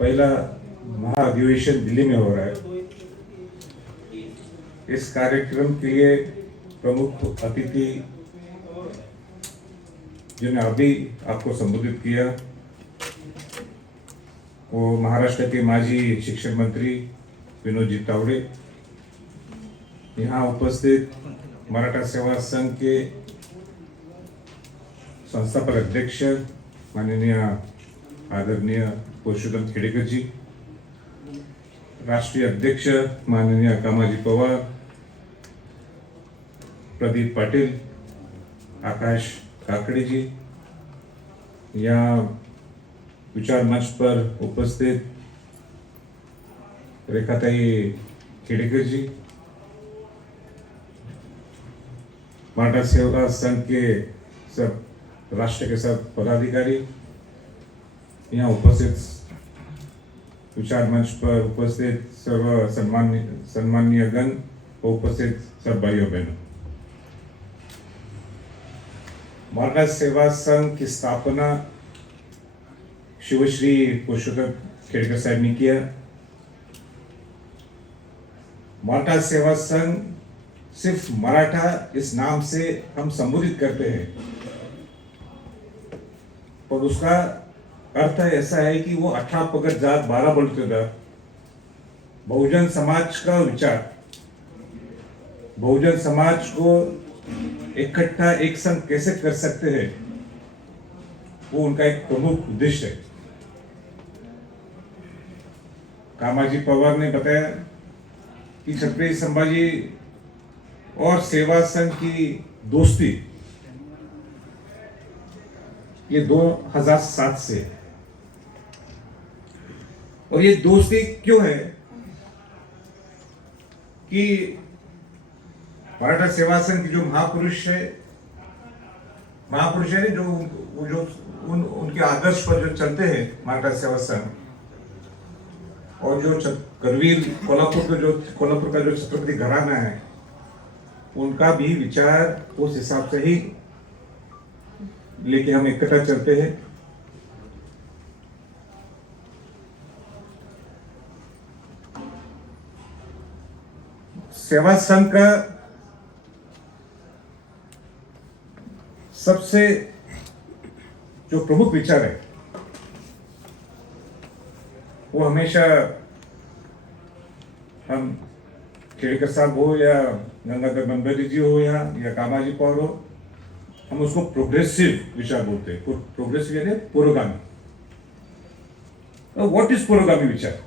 पहला महाधिवेशन दिल्ली में हो रहा है। इस कार्यक्रम के लिए प्रमुख अतिथि जिन्होंने अभी आपको संबोधित किया वो महाराष्ट्र के माजी शिक्षण मंत्री विनोद जी तावड़े, यहाँ उपस्थित मराठा सेवा संघ के संस्थापक अध्यक्ष माननीय आदरणीय पुरुषोत्तम खेडेकर जी, राष्ट्रीय अध्यक्ष माननीय कामाजी पवार, प्रदीप पाटिल, आकाश काकड़े जी, यहाँ विचार मंच पर उपस्थित रेखाताई खेडेकर जी, मराठा सेवा संघ के सब राष्ट्र के सब पदाधिकारी, यहाँ उपस्थित विचार मंच पर उपस्थित सर्व सम्माननीय गण, उपस्थित सब भाइयों बहनों, मराठा सेवा संघ की स्थापना शिवश्री पुरुषोत्तम खेडेकर साहब ने किया। मराठा सेवा संघ सिर्फ मराठा इस नाम से हम संबोधित करते हैं, और उसका अर्थ ऐसा है कि वो 18 पगड़ जात 12 बलुतेदार बहुजन समाज का विचार, बहुजन समाज को इकट्ठा एक संग कैसे कर सकते हैं, वो उनका एक प्रमुख उद्देश्य है। कामाजी पवार ने बताया कि छत्रपति संभाजी और सेवा संघ की दोस्ती ये 2007 से, और ये दोस्ती क्यों है कि मराठा सेवा संघ के जो महापुरुष है जो उनके आदर्श पर जो चलते हैं मराठा सेवा संघ, और जो करवीर कोल्हापुर का जो छत्रपति घराना है, उनका भी विचार उस हिसाब से ही लेके हम इकट्ठा चलते हैं। सेवा संघ का सबसे जो प्रमुख विचार है वो हमेशा हम खेड़कर साहब हो या गंगाधर बंबेरी जी हो या कामाजी पवार हो, हम उसको प्रोग्रेसिव विचार बोलते हैं। प्रोग्रेसिव यानी पुरोगामी। व्हाट इज पुरोगामी विचार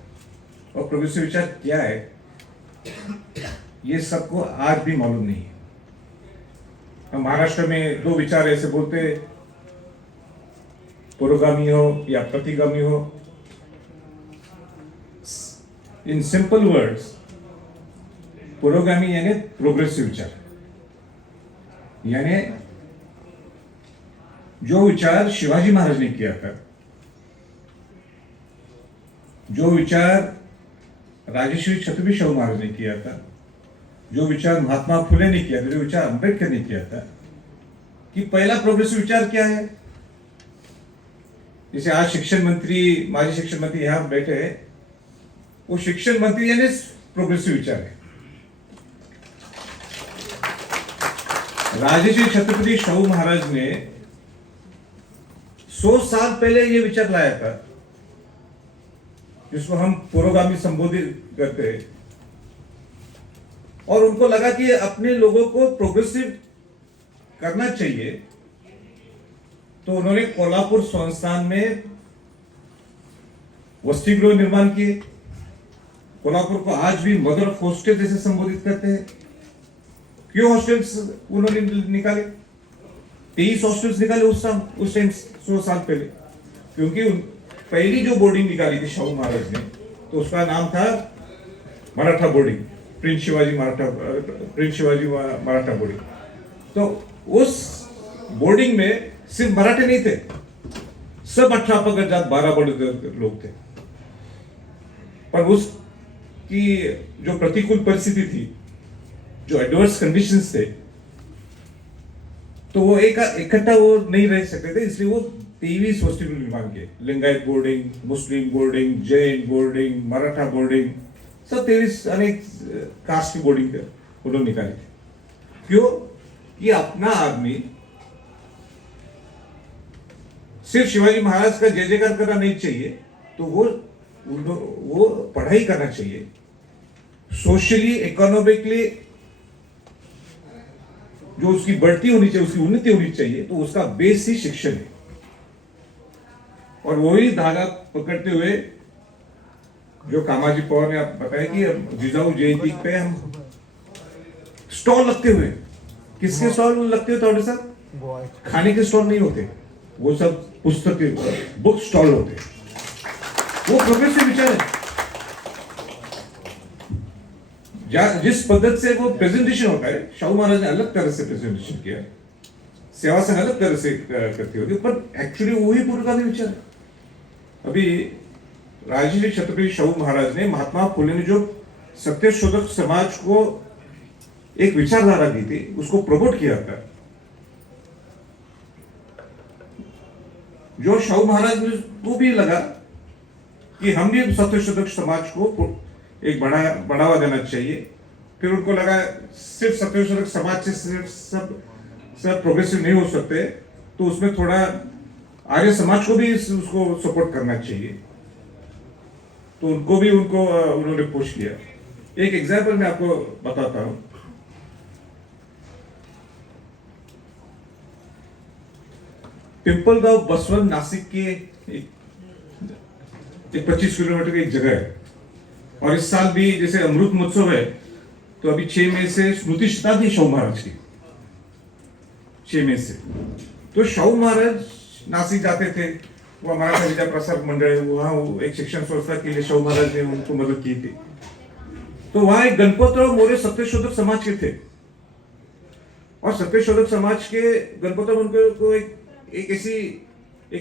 और प्रोग्रेसिव विचार क्या है, ये सबको आज भी मालूम नहीं है। हम महाराष्ट्र में दो विचार ऐसे बोलते, पुरोगामी हो या प्रतिगामी हो। इन सिंपल वर्ड्स, पुरोगामी यानी प्रोग्रेसिव विचार, यानी जो विचार शिवाजी महाराज ने किया था, जो विचार राजर्षि छत्रपति शाहू महाराज ने किया था, जो विचार महात्मा फुले ने किया था, जो विचार अंबेडकर ने किया था, कि पहला प्रोग्रेसिव विचार क्या है। जैसे आज शिक्षण मंत्री, माजी शिक्षण मंत्री यहां बैठे हैं, वो शिक्षण मंत्री यानी प्रोग्रेसिव विचार है। राजर्षि छत्रपति शाहू महाराज ने 100 साल पहले ये विचार लाया था, जिसको हम पुरोगामी संबोधित करते हैं, और उनको लगा कि अपने लोगों को प्रोग्रेसिव करना चाहिए, तो उन्होंने कोल्हापुर संस्थान में वसति गृह निर्माण किए। कोल्हापुर को आज भी मदर ऑफ हॉस्टल जैसे संबोधित करते हैं। क्यों हॉस्टल्स उन्होंने निकाले? 23 हॉस्टल्स निकाले उस टाइम 100 साल पहले, क्योंकि पहली जो बोर्डिंग निकाली थी शाहू महाराज ने, तो उसका नाम था Maratha boarding, Prince Shivaji Maratha boarding. तो उस बोर्डिंग में सिर्फ मराठे नहीं थे, सब 18 पगड़ जात 12 बड़े लोग थे। पर उसकी जो प्रतिकूल परिस्थिति थी, जो एडवर्स कंडीशंस थे, तो वो एक इकट्ठा वो नहीं रह सकते थे, इसलिए वो 23 हॉस्टेल निर्माण किए, Lingayat boarding, Muslim boarding, Jain boarding, Maratha boarding, सब 23 अनेक कास्ट की बोर्डिंग उन्होंने निकाली थी। क्यों? कि अपना आदमी सिर्फ शिवाजी महाराज का जय जयकार करना नहीं चाहिए, तो वो पढ़ाई करना चाहिए, सोशली इकोनॉमिकली जो उसकी बढ़ती होनी चाहिए, उसकी उन्नति होनी चाहिए, तो उसका बेस ही शिक्षण है। और वही धागा पकड़ते हुए जो कामाजी पवार ने आप बताया कि जिजाऊ जयंती पे हम स्टॉल लगते हुए, किसके स्टॉल लगते हुए थोड़े साहब? खाने के स्टॉल नहीं होते, वो सब पुस्तक के बुक स्टॉल होते हैं। वो प्रोग्रेसिव विचार है। जिस पद्धति से वो प्रेजेंटेशन होता है, शाहू महाराज ने अलग तरह से प्रेजेंटेशन किया, सेवा संघ अलग तरह से करती होगी, पर एक्चुअली वही पूर्वगामी विचार है। अभी राजश्री छत्रपति शाहू महाराज ने, महात्मा फुले ने जो सत्यशोधक समाज को एक विचारधारा दी थी, उसको प्रमोट किया था, जो शाहू महाराज को भी लगा कि हम भी सत्यशोधक समाज को एक बढ़ावा देना चाहिए। फिर उनको लगा सिर्फ सत्यशोधक समाज से सिर्फ सब प्रोग्रेसिव नहीं हो सकते, तो उसमें थोड़ा आर्य समाज को भी उसको सपोर्ट करना चाहिए, तो उन्होंने पुश किया। एक एग्जाम्पल मैं आपको बताता हूं। पिंपलगांव बसवन नासिक के एक 25 किलोमीटर की एक जगह है, और इस साल भी जैसे अमृत महोत्सव है, तो अभी 6 मई से स्मृति शताब्दी शाहू महाराज की, 6 मई से। तो शाहू महाराज नासिक जाते थे, वो मराठा विद्या प्रसार मंडल, वहाँ एक शिक्षण संस्था के लिए शाहू महाराज ने उनको मदद की थी। तो वहाँ एक गणपतराव मोरे सत्यशोधक समाज के थे, और सत्यशोधक समाज के गणपतराव उनको एक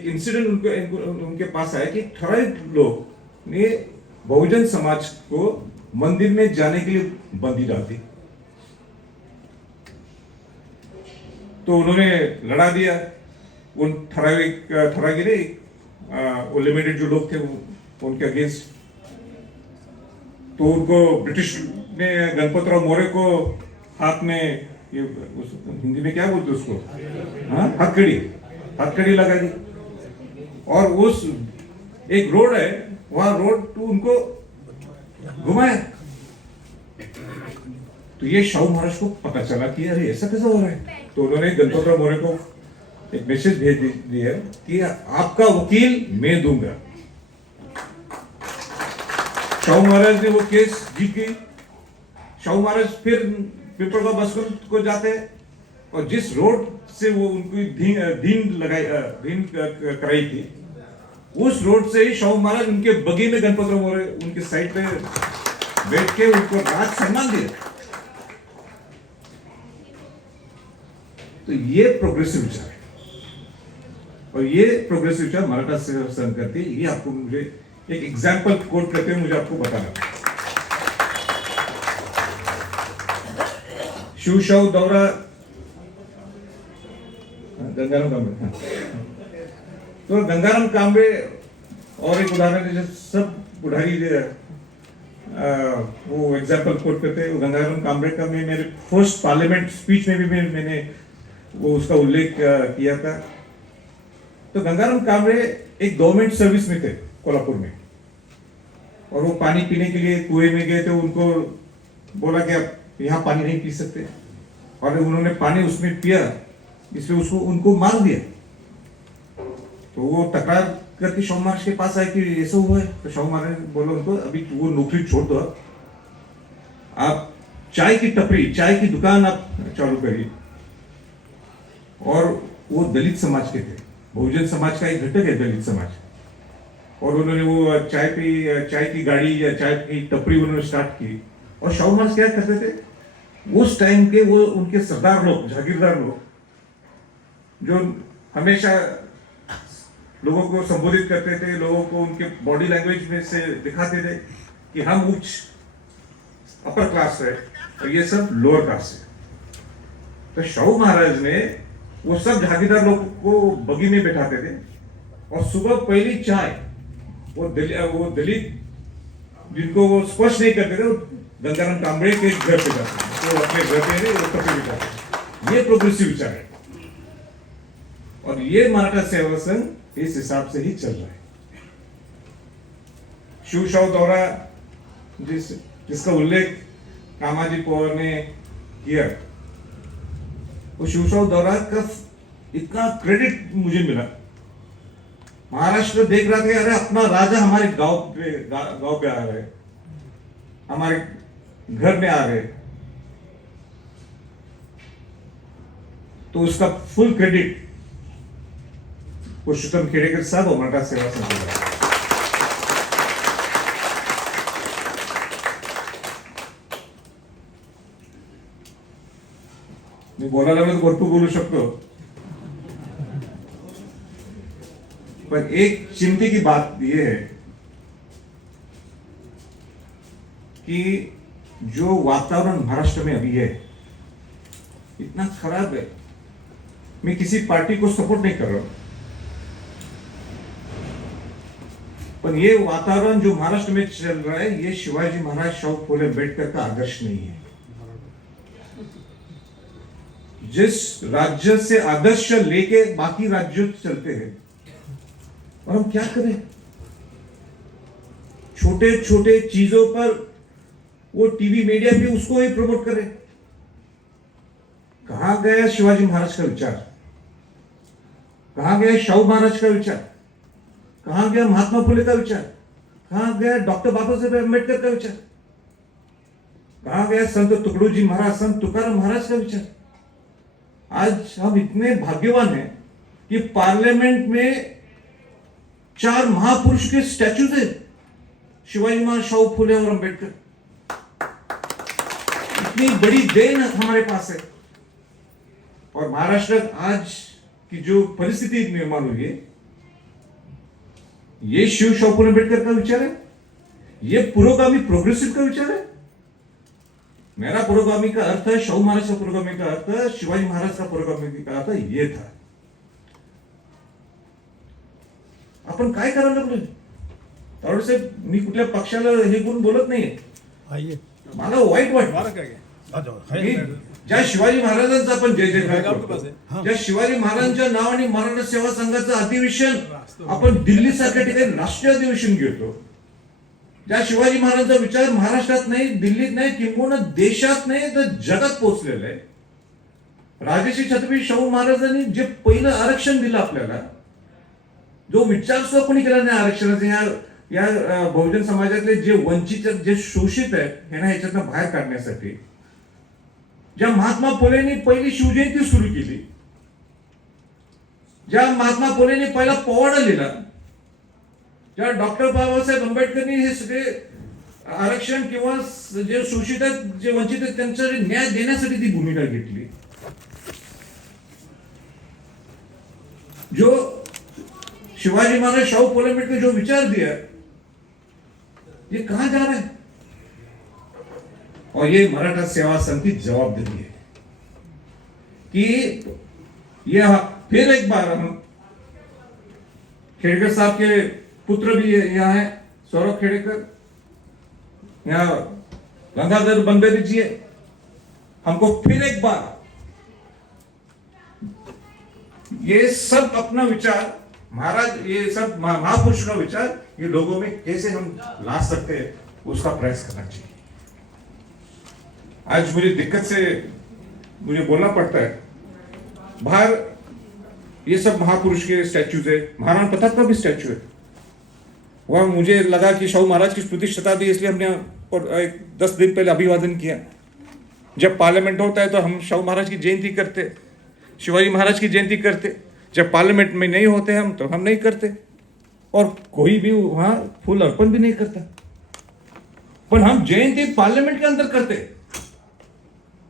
इंसिडेंट उनके पास आया कि ठराविक लोग ने बहुजन समाज को मंदिर में जाने के लिए बंदी डाल दी, तो उन्होंने लड़ा दिया उन ठरागिरे वो लिमिटेड जो लोग थे उनके अगेंस्ट। तो उनको ब्रिटिश ने गणपतराव मौर्य को हाथ में ये हिंदी में क्या बोलते उसको, हथकड़ी लगा दी, और उस एक रोड है वहां रोड टू उनको घुमाया। तो ये शाहू महाराज को पता चला कि अरे ऐसा कैसा हो रहा है, तो उन्होंने गणपतराव मौर्य को एक मैसेज भेज दिया कि आपका वकील मैं दूंगा। शाहू महाराज ने वो केस जीत गई। शाहू महाराज फिर पिंपलगांव बसवन को जाते हैं, और जिस रोड से वो उनको धीन कराई थी, उस रोड से ही शाहू महाराज उनके बगी में गणपतराव मौर्य उनके साइड पे बैठ के उनको राज सम्मान दिया। तो ये प्रोग्रेसिव विचार है, और ये प्रोग्रेसिव विचार मराठा संघ करती है। ये आपको मुझे एक एग्जाम्पल कोट करते हुए मुझे आपको बताना। शिवशाहू दौरा गंगाराम कांबळे, तो गंगाराम कांबळे और एक उदाहरण है, सब बुढ़ारी वो एग्जाम्पल कोट करते हैं। गंगाराम कांबळे का मैं मेरे फर्स्ट पार्लियामेंट स्पीच में भी मैंने वो उसका उल्लेख किया था। तो गंगाराम कांबळे एक गवर्नमेंट सर्विस में थे कोल्हापुर में, और वो पानी पीने के लिए कुएं में गए थे। उनको बोला कि आप यहाँ पानी नहीं पी सकते, और उन्होंने पानी उसमें पिया, इसलिए उनको मार दिया। तो वो तकरार करके शाहू महाराज के पास आए कि ऐसा हुआ है। तो शाहू महाराज ने बोला उनको, अभी वो नौकरी छोड़ दो, आप चाय की टपरी, चाय की दुकान आप चालू करिए। और वो दलित समाज के थे, बहुजन समाज का एक घटक है दलित समाज, और उन्होंने वो चाय की गाड़ी या चाय की टपरी उन्होंने स्टार्ट की। और शाहू महाराज क्या करते थे, उस टाइम के वो उनके सरदार लोग, जागीरदार लोग, जो हमेशा लोगों को संबोधित करते थे, लोगों को उनके बॉडी लैंग्वेज में से दिखाते थे कि हम उच्च अपर क्लास है और ये सब लोअर क्लास है। तो शाहू महाराज ने वो सब जागीरदार लोगों को बगी में बैठाते थे, और सुबह पहली चाय वो दलित जिनको वो स्पर्श नहीं करते थे, गंगाराम कांबळे के घर पे जाते थे, वो अपने घर पे उत्तर पे जाते थे। ये प्रोग्रेसिव विचार है और ये मराठा सेवा संघ इस हिसाब से ही चल रहा है। शिवशाव दौरा जिसका उल्लेख कामाजी पवार ने किया, वो शिवशाव दौरा का इतना क्रेडिट मुझे मिला। महाराष्ट्र देख रहा था, अरे अपना राजा हमारे गांव पे आ रहे, हमारे घर में आ रहे, तो उसका फुल क्रेडिट पुरुषोत्तम खेडेकर साहब और मराठा सेवा संघ को। मी बोलायला तर भरपूर बोलू शकतो, पर एक चिंता की बात यह है कि जो वातावरण महाराष्ट्र में अभी है इतना खराब है। मैं किसी पार्टी को सपोर्ट नहीं कर रहा हूं, पर ये वातावरण जो महाराष्ट्र में चल रहा है, ये शिवाजी महाराज शाहू फुले अम्बेडकर का आदर्श नहीं है। जिस राज्य से आदर्श लेके बाकी राज्यों चलते हैं, और हम क्या करें? छोटे छोटे चीजों पर वो टीवी मीडिया पे उसको ही प्रमोट करें। कहां गया शिवाजी महाराज का विचार? कहां गया शाहू महाराज का विचार? कहां गया महात्मा फुले का विचार? कहां गया डॉक्टर बाबा साहेब अम्बेडकर का विचार? कहां गया संत तुकडोजी महाराज, संत तुकाराम महाराज का विचार? आज हम इतने भाग्यवान हैं कि पार्लियामेंट में 4 महापुरुष के स्टैच्यूज है, शिवाजी महाराज, शाहू फुले और अम्बेडकर। इतनी बड़ी देन हमारे पास है। और महाराष्ट्र आज की जो परिस्थिति निर्माण हुई है, ये शिव शाहू फुले अम्बेडकर का विचार है, ये पुरोगामी प्रोग्रेसिव का विचार है। मेरा पुरोगामी का अर्थ है, शाहू महाराज का पुरोगामी का अर्थ है, शिवाजी महाराज का पुरोगामी का अर्थ ये था। आपण काय करायला लागलोय? त्यावेळेस मी कुठल्या पक्षाला हे करून बोलत नाहीये, मला वाईट वाटतं। ज्या शिवाजी महाराजांचा आपण जय जयकार करतो, ज्या शिवाजी महाराजांच्या नावाने मराठा सेवा संघाचं अधिवेशन आपण दिल्ली सारख्या ठिकाणी राष्ट्रीय अधिवेशन घेतो, ज्या शिवाजी महाराजांचा विचार महाराष्ट्रात नाही, दिल्लीत नाही, किंबहुना देशात नाही तर जगात पोहोचलेला आहे। राजर्षी छत्रपती शाहू महाराजांनी जे पहिलं आरक्षण दिलं आपल्याला, जो विचार सुद्धा कोणी केला नाही आरक्षणाचा, या बहुजन समाजातले जे वंचित, जे शोषित आहेत ह्यांना ह्याच्यातनं बाहेर काढण्यासाठी, ज्या महात्मा फुलेंनी पहिली शिवजयंती सुरू केली, ज्या महात्मा फुलेंनी पहिला पोवाडा लिहिला, ज्या डॉक्टर बाबासाहेब आंबेडकरनी हे सगळे आरक्षण किंवा जे शोषित आहेत, जे वंचित आहेत त्यांचा न्याय देण्यासाठी ती भूमिका घेतली, जो शिवाजी महाराज, शाहू फुले अम्बेडकर जो विचार दिया, ये कहां जा रहा है? और ये मराठा सेवा संघ की जवाबदारी है कि यह फिर एक बार हम खेड़कर साहब के पुत्र भी यहाँ है, सौरभ खेड़कर, यहाँ गंगाधर बनबेरी जी है, हमको फिर एक बार ये सब अपना विचार महाराज, ये सब महापुरुष का विचार ये लोगों में कैसे हम ला सकते हैं, उसका प्रयास करना चाहिए। आज मुझे दिक्कत से मुझे बोलना पड़ता है, बाहर ये सब महापुरुष के स्टैच्यूज है, महाराणा प्रताप का भी स्टैच्यू है, वह मुझे लगा कि शाहू महाराज की स्मृति शताब्दी, इसलिए हमने 10 दिन पहले अभिवादन किया। जब पार्लियामेंट होता है तो हम शाहू महाराज की जयंती करते, शिवाजी महाराज की जयंती करते। जब पार्लियामेंट में नहीं होते हम तो हम नहीं करते, और कोई भी वहां फूल अर्पण भी नहीं करता। पर हम जयंती पार्लियामेंट के अंदर करते,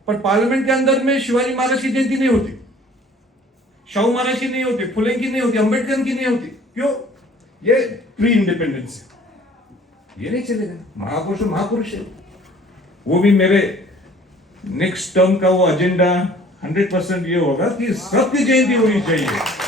पर पार्लियामेंट के अंदर में शिवाजी महाराज की जयंती नहीं होती, शाहू महाराज की नहीं होती, फुले की नहीं होती, अम्बेडकर की नहीं होती। क्यों? ये प्री इंडिपेंडेंस है, ये नहीं चलेगा। महापुरुष महापुरुष है। वो भी मेरे नेक्स्ट टर्म का वो एजेंडा 100% ये होगा कि सबकी जयंती होनी चाहिए।